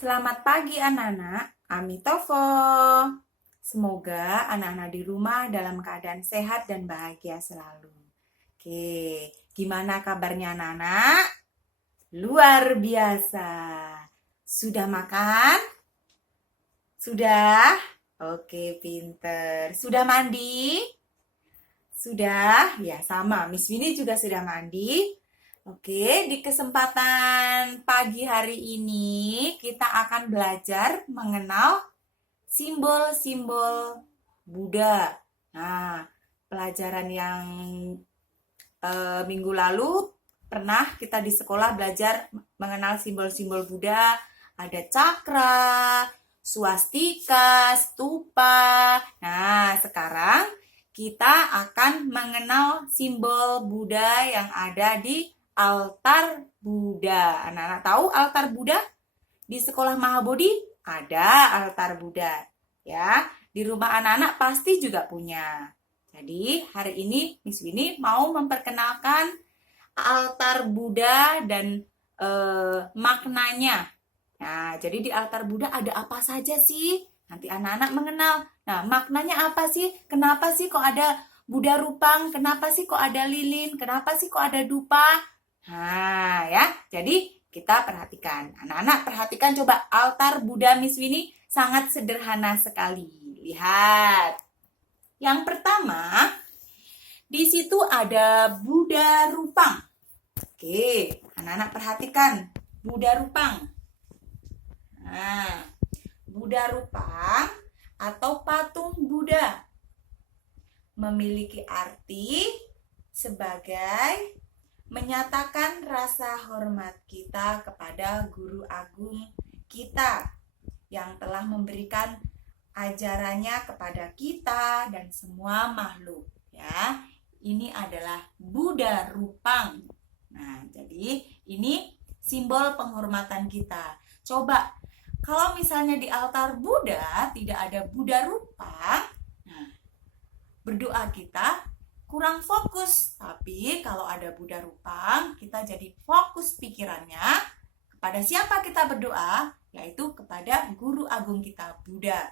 Selamat pagi anak-anak, Amitofo. Semoga anak-anak di rumah dalam keadaan sehat dan bahagia selalu. Oke, gimana kabarnya anak-anak? Luar biasa. Sudah makan? Sudah? Oke, pinter. Sudah mandi? Sudah? Ya, sama. Miss Winnie juga sudah mandi. Oke, di kesempatan pagi hari ini kita akan belajar mengenal simbol-simbol Buddha. Nah, pelajaran yang minggu lalu pernah kita di sekolah belajar mengenal simbol-simbol Buddha. Ada cakra, swastika, stupa. Nah, sekarang kita akan mengenal simbol Buddha yang ada di altar Buddha. Anak-anak tahu altar Buddha? Di sekolah Mahabodhi ada altar Buddha. Ya, di rumah anak-anak pasti juga punya. Jadi, hari ini Miss Winnie mau memperkenalkan altar Buddha dan maknanya. Nah, jadi di altar Buddha ada apa saja sih? Nanti anak-anak mengenal. Nah, maknanya apa sih? Kenapa sih kok ada Buddha Rupang? Kenapa sih kok ada lilin? Kenapa sih kok ada dupa? Nah, ya. Jadi kita perhatikan. Anak-anak perhatikan coba altar Buddha Miss Winnie sangat sederhana sekali. Lihat. Yang pertama, di situ ada Buddha Rupang. Oke, anak-anak perhatikan. Buddha Rupang. Nah, Buddha Rupang atau patung Buddha memiliki arti sebagai menyatakan rasa hormat kita kepada guru agung kita yang telah memberikan ajarannya kepada kita dan semua makhluk, ya. Ini adalah Buddha Rupang. Nah, jadi ini simbol penghormatan kita. Coba kalau misalnya di altar Buddha tidak ada Buddha Rupang, nah, berdoa kita kurang fokus. Tapi kalau ada Buddha Rupang, kita jadi fokus pikirannya kepada siapa kita berdoa, yaitu kepada guru agung kita, Buddha.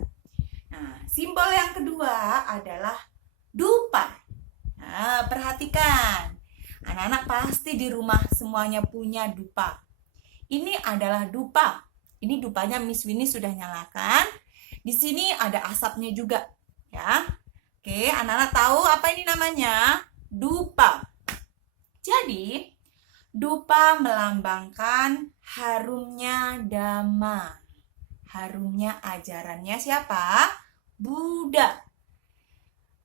Nah, simbol yang kedua adalah dupa. Nah, perhatikan. Anak-anak pasti di rumah semuanya punya dupa. Ini adalah dupa. Ini dupanya Miss Winnie sudah nyalakan. Di sini ada asapnya juga, ya. Oke, anak-anak tahu apa ini namanya? Dupa. Jadi, dupa melambangkan harumnya Dhamma. Harumnya ajarannya siapa? Buddha.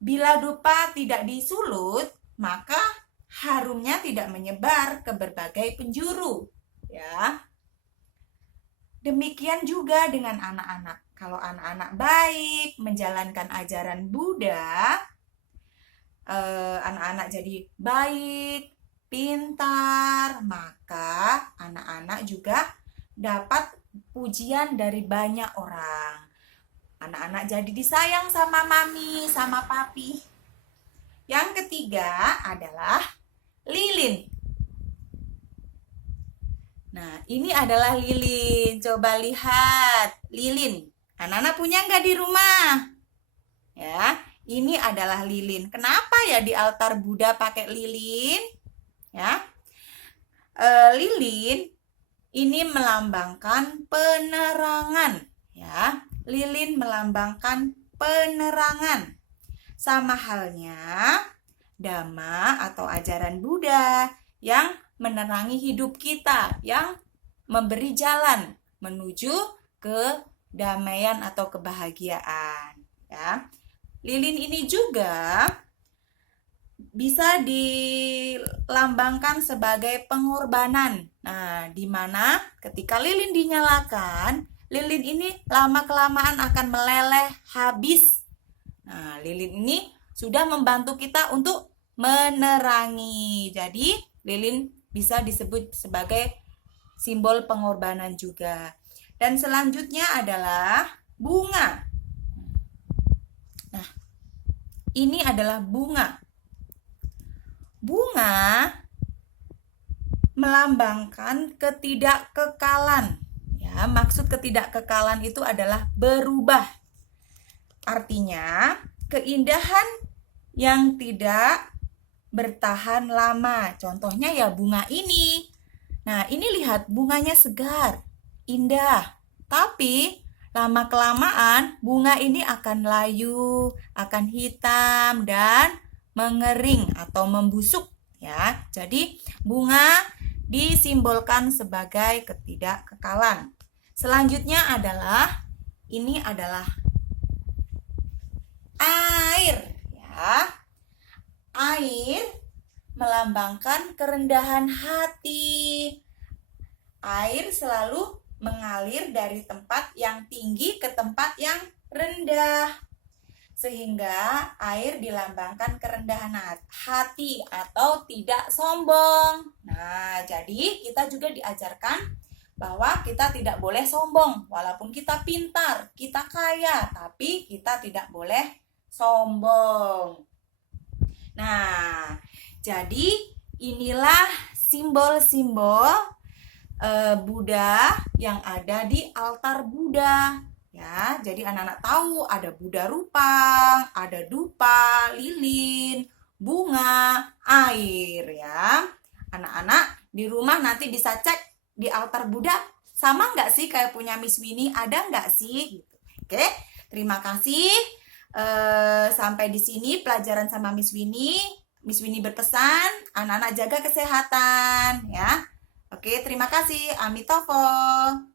Bila dupa tidak disulut, maka harumnya tidak menyebar ke berbagai penjuru, ya. Demikian juga dengan anak-anak. Kalau anak-anak baik menjalankan ajaran Buddha, anak-anak jadi baik, pintar, maka anak-anak juga dapat pujian dari banyak orang. Anak-anak jadi disayang sama mami, sama papi. Yang ketiga adalah lilin. Nah, ini adalah lilin. Coba lihat, lilin. Anak-anak punya nggak di rumah? Ya, ini adalah lilin. Kenapa ya di altar Buddha pakai lilin? Ya, lilin ini melambangkan penerangan. Ya, lilin melambangkan penerangan. Sama halnya Dhamma atau ajaran Buddha yang menerangi hidup kita, yang memberi jalan menuju kedamaian atau kebahagiaan, ya. Lilin ini juga bisa dilambangkan sebagai pengorbanan. Nah, di mana ketika lilin dinyalakan, lilin ini lama-kelamaan akan meleleh habis. Nah, lilin ini sudah membantu kita untuk menerangi. Jadi, lilin bisa disebut sebagai simbol pengorbanan juga. Dan selanjutnya adalah bunga. Nah, ini adalah bunga. Bunga melambangkan ketidakkekalan. Ya, maksud ketidakkekalan itu adalah berubah. Artinya, keindahan yang tidak bertahan lama. Contohnya ya bunga ini. Nah, ini lihat bunganya segar, indah. Tapi lama-kelamaan bunga ini akan layu, akan hitam dan mengering atau membusuk ya. Jadi, bunga disimbolkan sebagai ketidakkekalan. Selanjutnya adalah ini adalah air ya. Air melambangkan kerendahan hati. Air selalu mengalir dari tempat yang tinggi ke tempat yang rendah. Sehingga air dilambangkan kerendahan hati atau tidak sombong. Nah, jadi kita juga diajarkan bahwa kita tidak boleh sombong. Walaupun kita pintar, kita kaya, tapi kita tidak boleh sombong. Nah, jadi inilah simbol-simbol Buddha yang ada di altar Buddha. Ya, jadi anak-anak tahu ada Buddha Rupang, ada dupa, lilin, bunga, air ya. Anak-anak di rumah nanti bisa cek di altar Buddha sama nggak sih kayak punya Miss Winnie, ada nggak sih? Gitu. Oke, terima kasih. Sampai di sini pelajaran sama Miss Winnie. Miss Winnie berpesan, anak-anak jaga kesehatan ya. Oke, terima kasih. Amitofo.